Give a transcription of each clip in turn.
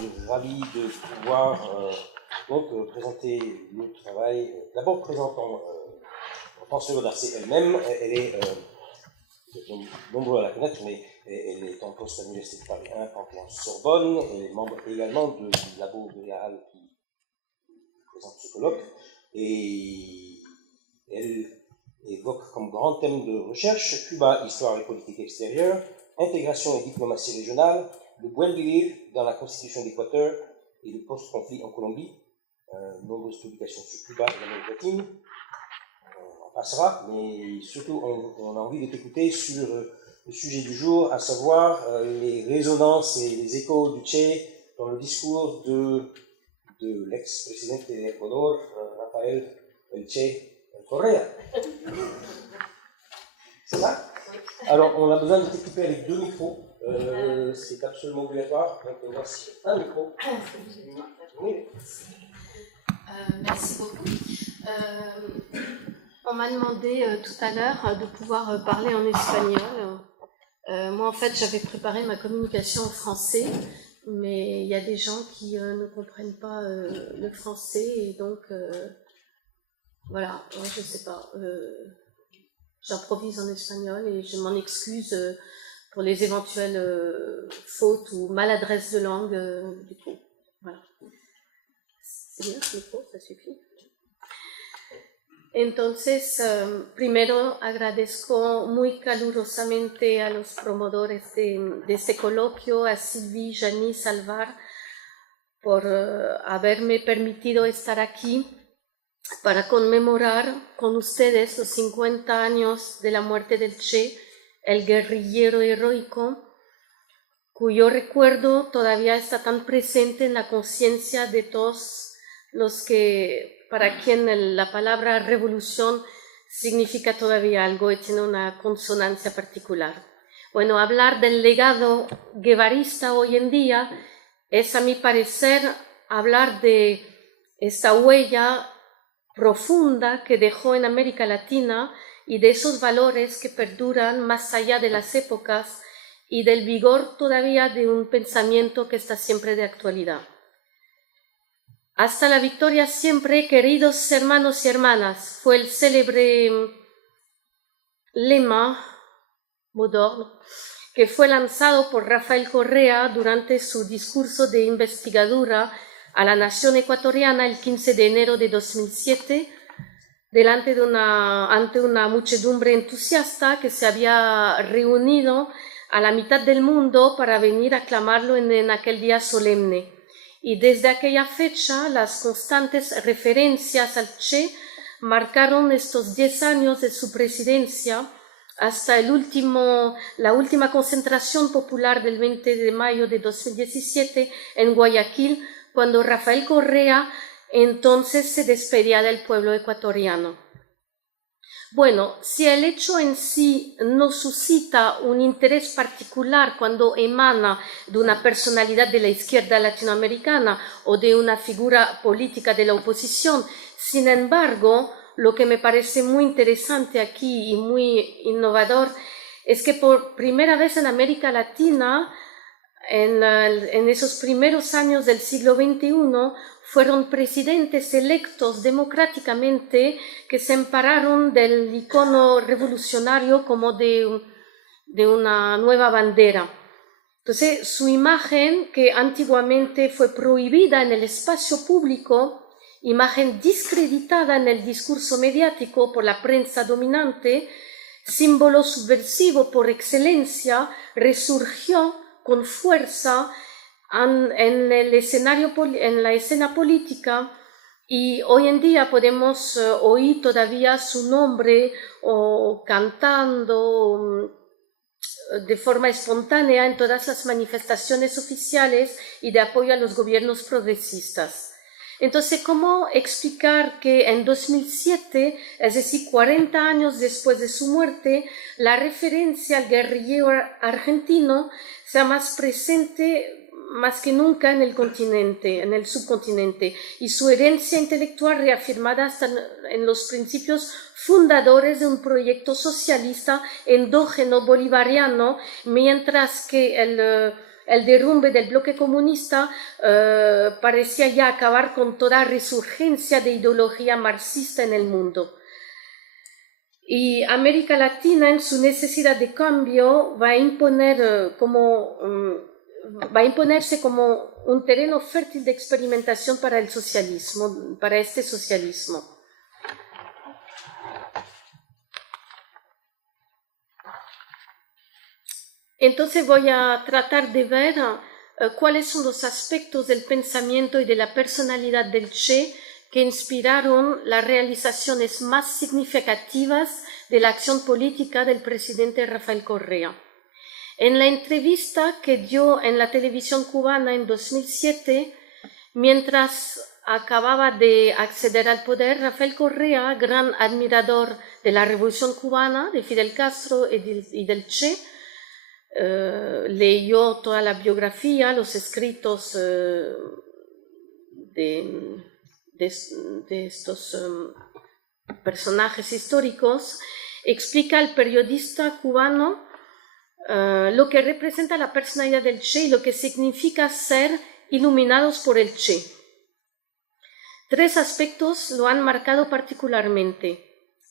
suis ravi de pouvoir présenter le travail, d'abord présentant Françoise Darcé elle-même. Elle est, nombreux à la connaître, mais elle est en poste à l'Université de Paris 1, en Sorbonne. Elle est membre également du labo de l'IARAL qui présente ce colloque. Et elle évoque comme grand thème de recherche Cuba, histoire et politique extérieure, intégration et diplomatie régionale, le buen vivir dans la constitution d'Équateur et le post-conflit en Colombie. Nombreuses publications sur Cuba et l'Amérique latine. On passera, mais surtout on a envie de t'écouter sur le sujet du jour, à savoir les résonances et les échos du Che dans le discours de l'ex-président de l'Ecuador, Rafael El Che Correa. C'est ça? Alors, on a besoin de t'équiper avec 2 micros. C'est absolument obligatoire. Donc, voici un micro. Oui. Merci beaucoup. On m'a demandé tout à l'heure de pouvoir parler en espagnol. Moi, en fait, j'avais préparé ma communication en français, mais il y a des gens qui ne comprennent pas le français, et donc, voilà, je ne sais pas. J'improvise en espagnol et je m'en excuse pour les éventuelles fautes ou maladresses de langue du coup. Voilà. C'est bien ce micro, ça suffit. Entonces, primero agradezco muy calurosamente a los promotores de este coloquio, a Sylvie, Janice, Alvar, por haberme permitido estar aquí para conmemorar con ustedes los 50 años de la muerte del Che, el guerrillero heroico, cuyo recuerdo todavía está tan presente en la conciencia de todos los que, para quien la palabra revolución significa todavía algo y tiene una consonancia particular. Bueno, hablar del legado guevarista hoy en día es, a mi parecer, hablar de esta huella profunda que dejó en América Latina y de esos valores que perduran más allá de las épocas y del vigor todavía de un pensamiento que está siempre de actualidad. Hasta la victoria siempre, queridos hermanos y hermanas, fue el célebre lema moderno que fue lanzado por Rafael Correa durante su discurso de investidura a la nación ecuatoriana el 15 de enero de 2007, ante una muchedumbre entusiasta que se había reunido a la mitad del mundo para venir a aclamarlo en aquel día solemne. Y desde aquella fecha, las constantes referencias al Che marcaron estos 10 años de su presidencia hasta la última concentración popular del 20 de mayo de 2017 en Guayaquil, cuando Rafael Correa entonces se despedía del pueblo ecuatoriano. Bueno, si el hecho en sí no suscita un interés particular cuando emana de una personalidad de la izquierda latinoamericana o de una figura política de la oposición, sin embargo, lo que me parece muy interesante aquí y muy innovador es que por primera vez en América Latina, en esos primeros años del siglo XXI, fueron presidentes electos democráticamente que se empararon del icono revolucionario como de una nueva bandera. Entonces, su imagen, que antiguamente fue prohibida en el espacio público, imagen discreditada en el discurso mediático por la prensa dominante, símbolo subversivo por excelencia, resurgió con fuerza en la escena política, y hoy en día podemos oír todavía su nombre o cantando de forma espontánea en todas las manifestaciones oficiales y de apoyo a los gobiernos progresistas. Entonces, ¿cómo explicar que en 2007, es decir, 40 años después de su muerte, la referencia al guerrillero argentino sea más presente más que nunca en el continente, en el subcontinente, y su herencia intelectual reafirmada hasta en los principios fundadores de un proyecto socialista endógeno bolivariano, mientras que el derrumbe del bloque comunista parecía ya acabar con toda resurgencia de ideología marxista en el mundo. Y América Latina, en su necesidad de cambio, va a imponerse como un terreno fértil de experimentación para el socialismo, para este socialismo. Entonces voy a tratar de ver cuáles son los aspectos del pensamiento y de la personalidad del Che que inspiraron las realizaciones más significativas de la acción política del presidente Rafael Correa. En la entrevista que dio en la televisión cubana en 2007, mientras acababa de acceder al poder, Rafael Correa, gran admirador de la Revolución cubana, de Fidel Castro y del Che, leyó toda la biografía, los escritos de estos personajes históricos. Explica al periodista cubano lo que representa la personalidad del Che y lo que significa ser iluminados por el Che. 3 aspectos lo han marcado particularmente.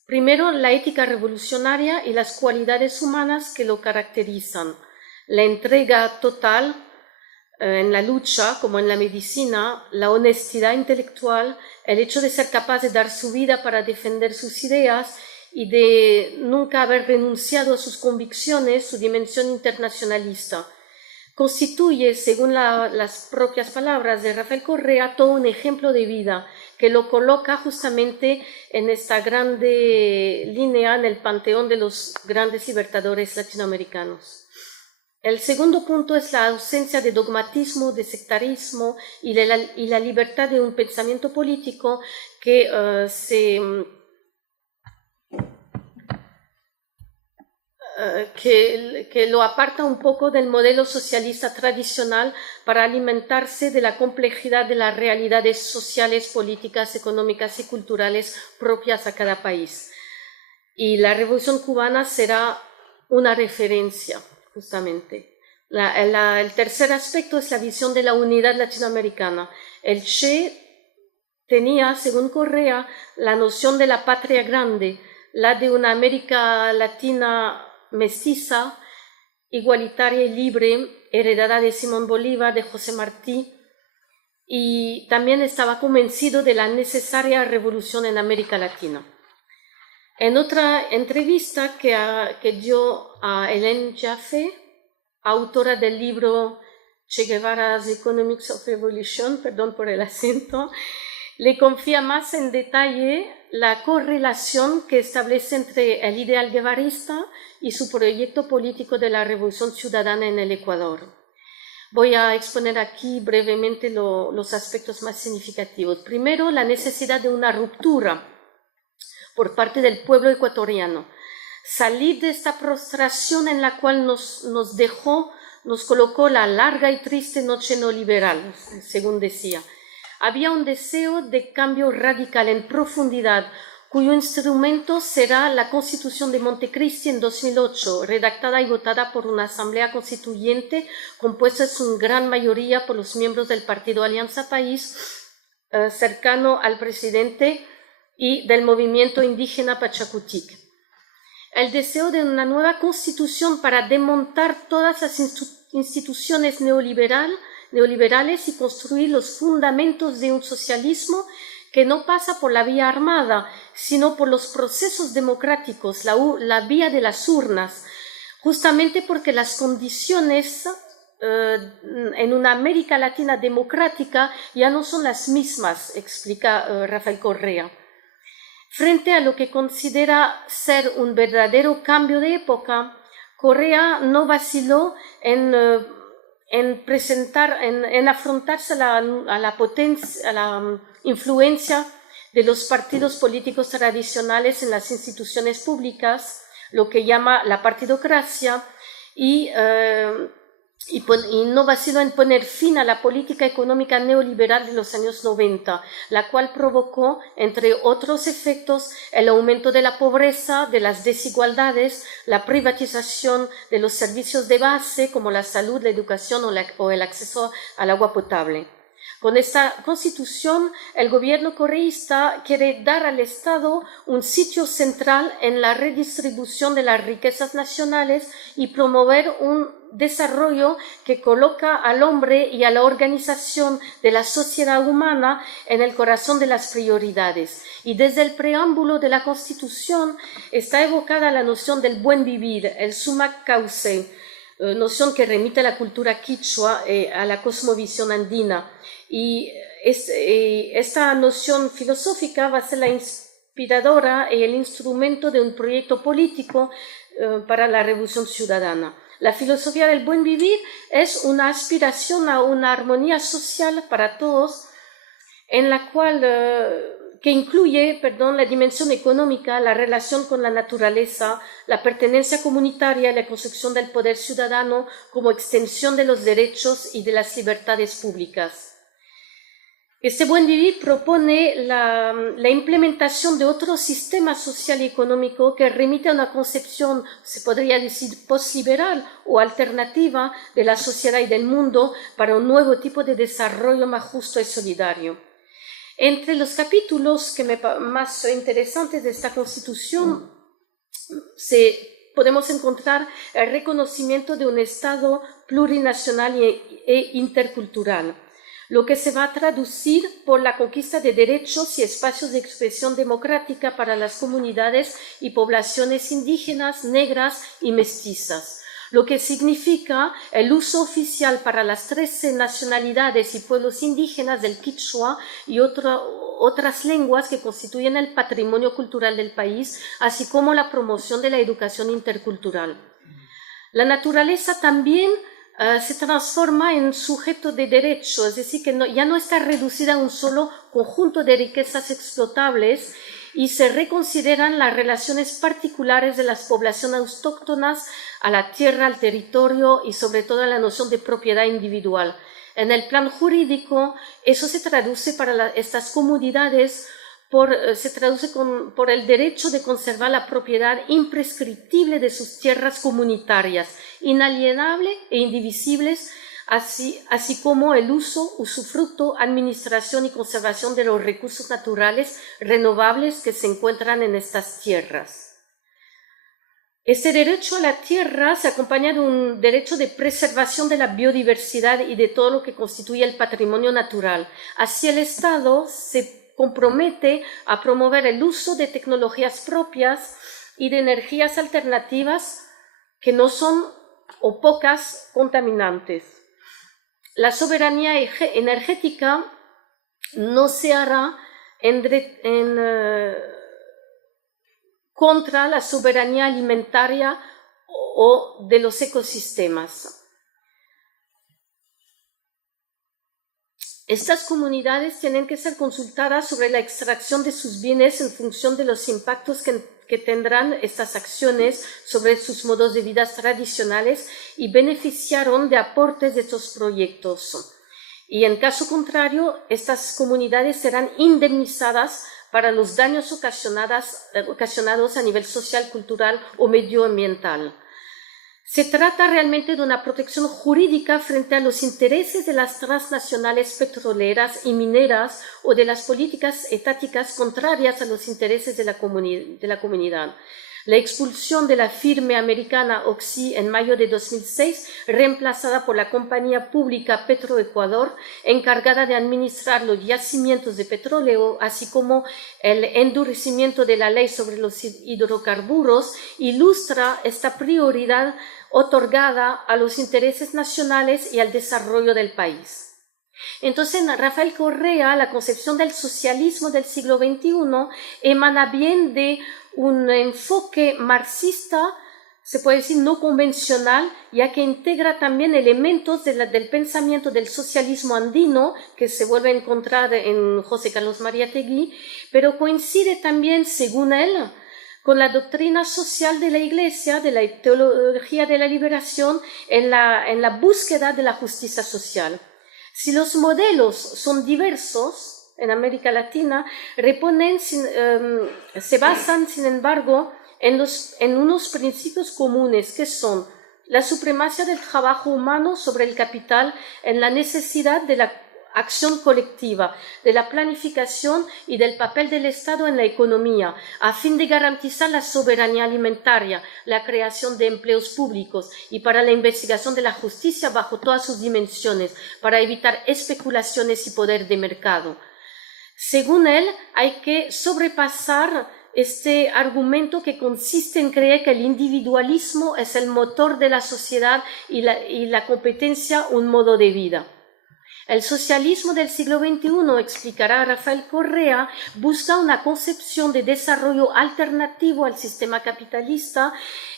Primero, la ética revolucionaria y las cualidades humanas que lo caracterizan. La entrega total en la lucha, como en la medicina, la honestidad intelectual, el hecho de ser capaz de dar su vida para defender sus ideas y de nunca haber renunciado a sus convicciones, su dimensión internacionalista. Constituye, según las propias palabras de Rafael Correa, todo un ejemplo de vida que lo coloca justamente en esta grande línea en el panteón de los grandes libertadores latinoamericanos. El segundo punto es la ausencia de dogmatismo, de sectarismo y la libertad de un pensamiento político que lo aparta un poco del modelo socialista tradicional para alimentarse de la complejidad de las realidades sociales, políticas, económicas y culturales propias a cada país. Y la Revolución cubana será una referencia, justamente. El tercer aspecto es la visión de la unidad latinoamericana. El Che tenía, según Correa, la noción de la patria grande, la de una América Latina mestiza, igualitaria y libre, heredada de Simón Bolívar, de José Martí, y también estaba convencido de la necesaria revolución en América Latina. En otra entrevista que dio a Hélène Jaffe, autora del libro Che Guevara's Economics of Revolution, perdón por el acento, le confía más en detalle la correlación que establece entre el ideal guevarista y su proyecto político de la Revolución Ciudadana en el Ecuador. Voy a exponer aquí brevemente los aspectos más significativos. Primero, la necesidad de una ruptura por parte del pueblo ecuatoriano. Salir de esta prostración en la cual nos colocó la larga y triste noche neoliberal, según decía. Había un deseo de cambio radical en profundidad, cuyo instrumento será la Constitución de Montecristi en 2008, redactada y votada por una asamblea constituyente compuesta en su gran mayoría por los miembros del partido Alianza País, cercano al presidente, y del movimiento indígena Pachacutic. El deseo de una nueva constitución para desmontar todas las instituciones neoliberales y construir los fundamentos de un socialismo que no pasa por la vía armada, sino por los procesos democráticos, la vía de las urnas, justamente porque las condiciones en una América Latina democrática ya no son las mismas, explica Rafael Correa. Frente a lo que considera ser un verdadero cambio de época, Correa no vaciló en afrontarse a la influencia de los partidos políticos tradicionales en las instituciones públicas, lo que llama la partidocracia, y y no vaciló en poner fin a la política económica neoliberal de los años 90, la cual provocó, entre otros efectos, el aumento de la pobreza, de las desigualdades, la privatización de los servicios de base como la salud, la educación o el acceso al agua potable. Con esta constitución, el gobierno correísta quiere dar al Estado un sitio central en la redistribución de las riquezas nacionales y promover un desarrollo que coloca al hombre y a la organización de la sociedad humana en el corazón de las prioridades. Y desde el preámbulo de la Constitución está evocada la noción del buen vivir, el summa causa, noción que remite a la cultura quichua, a la cosmovisión andina. Y esta noción filosófica va a ser la inspiradora y el instrumento de un proyecto político para la revolución ciudadana. La filosofía del buen vivir es una aspiración a una armonía social para todos, en la cual que incluye, la dimensión económica, la relación con la naturaleza, la pertenencia comunitaria y la construcción del poder ciudadano como extensión de los derechos y de las libertades públicas. Este buen vivir propone la implementación de otro sistema social y económico que remite a una concepción, se podría decir, postliberal o alternativa de la sociedad y del mundo para un nuevo tipo de desarrollo más justo y solidario. Entre los capítulos más interesantes de esta Constitución podemos encontrar el reconocimiento de un Estado plurinacional e intercultural, lo que se va a traducir por la conquista de derechos y espacios de expresión democrática para las comunidades y poblaciones indígenas, negras y mestizas, lo que significa el uso oficial para las 13 nacionalidades y pueblos indígenas del quichua y otras lenguas que constituyen el patrimonio cultural del país, así como la promoción de la educación intercultural. La naturaleza también se transforma en sujeto de derecho, es decir, que ya no está reducida a un solo conjunto de riquezas explotables y se reconsideran las relaciones particulares de las poblaciones autóctonas a la tierra, al territorio y sobre todo a la noción de propiedad individual. En el plan jurídico, eso se traduce para estas comunidades por el derecho de conservar la propiedad imprescriptible de sus tierras comunitarias, inalienable e indivisibles, así como el uso, usufructo, administración y conservación de los recursos naturales renovables que se encuentran en estas tierras. Este derecho a la tierra se acompaña de un derecho de preservación de la biodiversidad y de todo lo que constituye el patrimonio natural. Así el Estado se compromete a promover el uso de tecnologías propias y de energías alternativas que no son o pocas contaminantes. La soberanía energética no se hará contra la soberanía alimentaria o de los ecosistemas. Estas comunidades tienen que ser consultadas sobre la extracción de sus bienes en función de los impactos que tendrán estas acciones sobre sus modos de vida tradicionales y beneficiaron de aportes de estos proyectos. Y en caso contrario, estas comunidades serán indemnizadas para los daños ocasionados a nivel social, cultural o medioambiental. Se trata realmente de una protección jurídica frente a los intereses de las transnacionales petroleras y mineras o de las políticas etáticas contrarias a los intereses de la comunidad. La expulsión de la firma americana Oxy en mayo de 2006, reemplazada por la compañía pública Petroecuador, encargada de administrar los yacimientos de petróleo, así como el endurecimiento de la ley sobre los hidrocarburos, ilustra esta prioridad otorgada a los intereses nacionales y al desarrollo del país. Entonces, en Rafael Correa, la concepción del socialismo del siglo XXI emana bien de un enfoque marxista, se puede decir no convencional, ya que integra también elementos del pensamiento del socialismo andino, que se vuelve a encontrar en José Carlos Mariátegui, pero coincide también, según él, con la doctrina social de la Iglesia, de la teología de la liberación, en la búsqueda de la justicia social. Si los modelos son diversos en América Latina, se basan, sin embargo, en unos principios comunes que son la supremacía del trabajo humano sobre el capital, en la necesidad de la acción colectiva, de la planificación y del papel del Estado en la economía, a fin de garantizar la soberanía alimentaria, la creación de empleos públicos y para la investigación de la justicia bajo todas sus dimensiones, para evitar especulaciones y poder de mercado. Según él, hay que sobrepasar este argumento que consiste en creer que el individualismo es el motor de la sociedad y la competencia un modo de vida. El socialismo del siglo XXI, explicará Rafael Correa, busca una concepción de desarrollo alternativo al sistema capitalista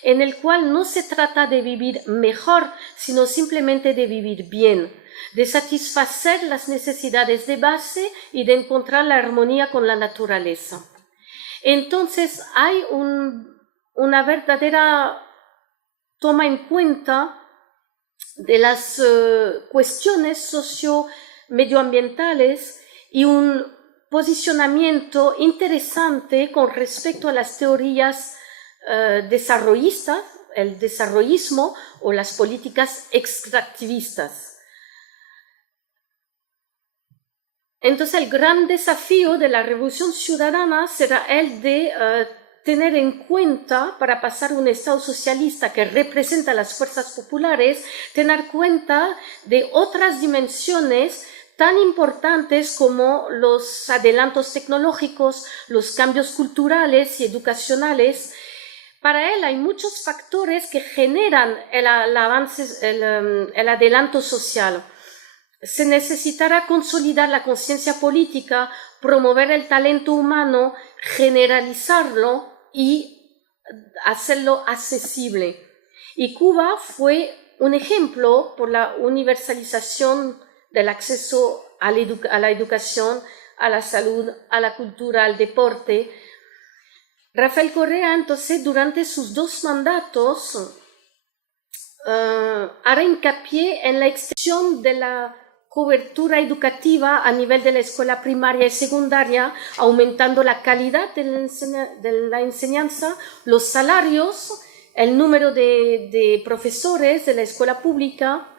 en el cual no se trata de vivir mejor, sino simplemente de vivir bien, de satisfacer las necesidades de base y de encontrar la armonía con la naturaleza. Entonces hay una verdadera toma en cuenta de las cuestiones socio-medioambientales y un posicionamiento interesante con respecto a las teorías desarrollistas, el desarrollismo o las políticas extractivistas. Entonces el gran desafío de la revolución ciudadana será el de tener en cuenta, para pasar un Estado socialista que representa a las fuerzas populares, tener cuenta de otras dimensiones tan importantes como los adelantos tecnológicos, los cambios culturales y educacionales. Para él hay muchos factores que generan el adelanto social. Se necesitará consolidar la conciencia política, promover el talento humano, generalizarlo y hacerlo accesible. Y Cuba fue un ejemplo por la universalización del acceso a la educación, a la salud, a la cultura, al deporte. Rafael Correa, entonces, durante sus 2 mandatos, hará hincapié en la extensión de la cobertura educativa a nivel de la escuela primaria y secundaria, aumentando la calidad de la enseñanza, los salarios, el número de profesores de la escuela pública.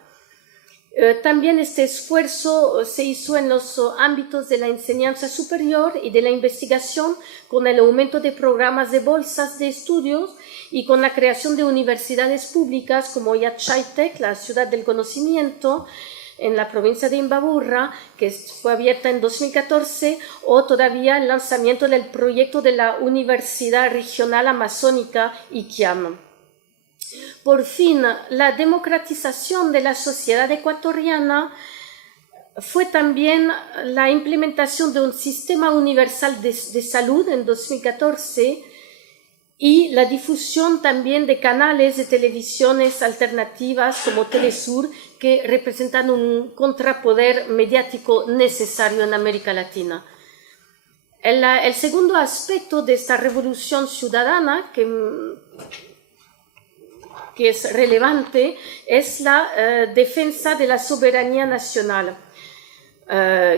También este esfuerzo se hizo en los ámbitos de la enseñanza superior y de la investigación, con el aumento de programas de bolsas de estudios y con la creación de universidades públicas como Yachaytec, la ciudad del conocimiento, en la provincia de Imbabura, que fue abierta en 2014, o todavía el lanzamiento del proyecto de la Universidad Regional Amazónica Iquiam. Por fin, la democratización de la sociedad ecuatoriana fue también la implementación de un sistema universal de salud en 2014 y la difusión también de canales de televisiones alternativas como Telesur, que representan un contrapoder mediático necesario en América Latina. El segundo aspecto de esta revolución ciudadana que es relevante es la defensa de la soberanía nacional,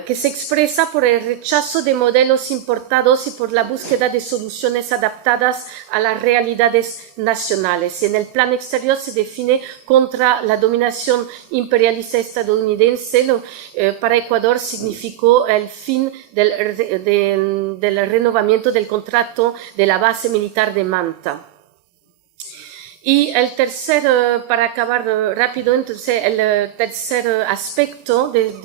que se expresa por el rechazo de modelos importados y por la búsqueda de soluciones adaptadas a las realidades nacionales. En el plan exterior se define contra la dominación imperialista estadounidense. Para Ecuador significó el fin del renovamiento del contrato de la base militar de Manta. Y el tercer, para acabar rápido, entonces, el tercer aspecto de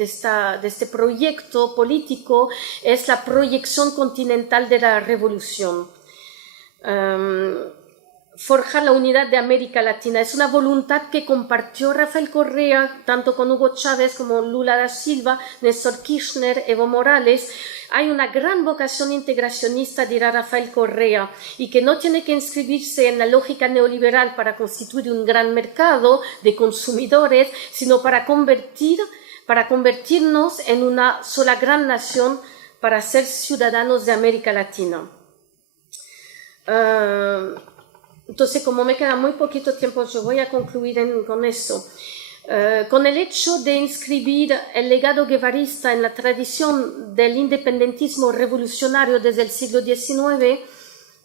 este proyecto político es la proyección continental de la revolución. Forjar la unidad de América Latina es una voluntad que compartió Rafael Correa tanto con Hugo Chávez como Lula da Silva, Néstor Kirchner, Evo Morales. Hay una gran vocación integracionista, dirá Rafael Correa, y que no tiene que inscribirse en la lógica neoliberal para constituir un gran mercado de consumidores, sino para convertirnos en una sola gran nación, para ser ciudadanos de América Latina. Entonces, como me queda muy poquito tiempo, yo voy a concluir con esto. Con el hecho de inscribir el legado guevarista en la tradición del independentismo revolucionario desde el siglo XIX,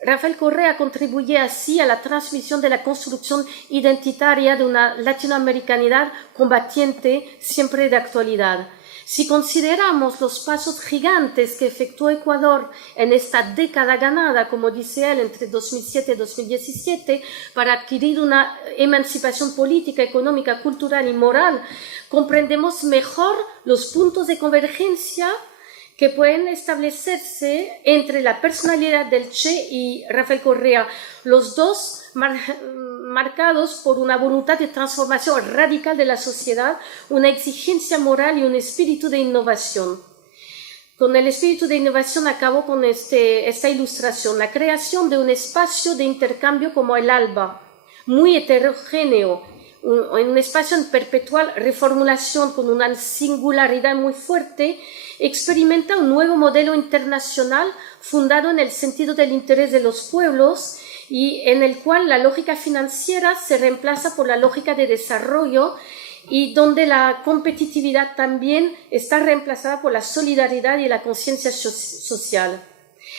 Rafael Correa contribuye así a la transmisión de la construcción identitaria de una latinoamericanidad combatiente siempre de actualidad. Si consideramos los pasos gigantes que efectuó Ecuador en esta década ganada, como dice él, entre 2007 y 2017, para adquirir una emancipación política, económica, cultural y moral, comprendemos mejor los puntos de convergencia que pueden establecerse entre la personalidad del Che y Rafael Correa, los dos marcados por una voluntad de transformación radical de la sociedad, una exigencia moral y un espíritu de innovación. Con el espíritu de innovación acabo con esta ilustración, la creación de un espacio de intercambio como el ALBA, muy heterogéneo, un espacio en perpetual reformulación con una singularidad muy fuerte, experimenta un nuevo modelo internacional fundado en el sentido del interés de los pueblos y en el cual la lógica financiera se reemplaza por la lógica de desarrollo y donde la competitividad también está reemplazada por la solidaridad y la conciencia social.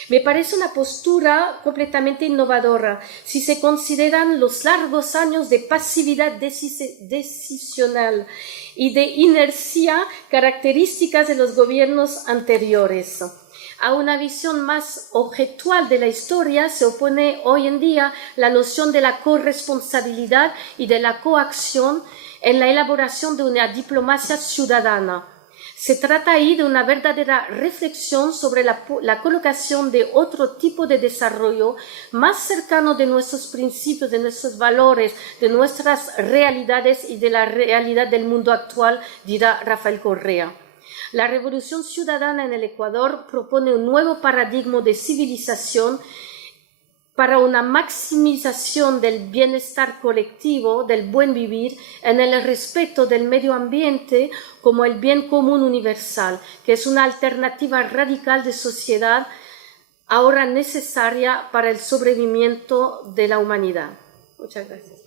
Me parece una postura completamente innovadora si se consideran los largos años de pasividad decisional y de inercia características de los gobiernos anteriores. A una visión más objetual de la historia se opone hoy en día la noción de la corresponsabilidad y de la coacción en la elaboración de una diplomacia ciudadana. Se trata ahí de una verdadera reflexión sobre la colocación de otro tipo de desarrollo más cercano de nuestros principios, de nuestros valores, de nuestras realidades y de la realidad del mundo actual, dirá Rafael Correa. La revolución ciudadana en el Ecuador propone un nuevo paradigma de civilización para una maximización del bienestar colectivo, del buen vivir, en el respeto del medio ambiente como el bien común universal, que es una alternativa radical de sociedad ahora necesaria para el sobrevivimiento de la humanidad. Muchas gracias.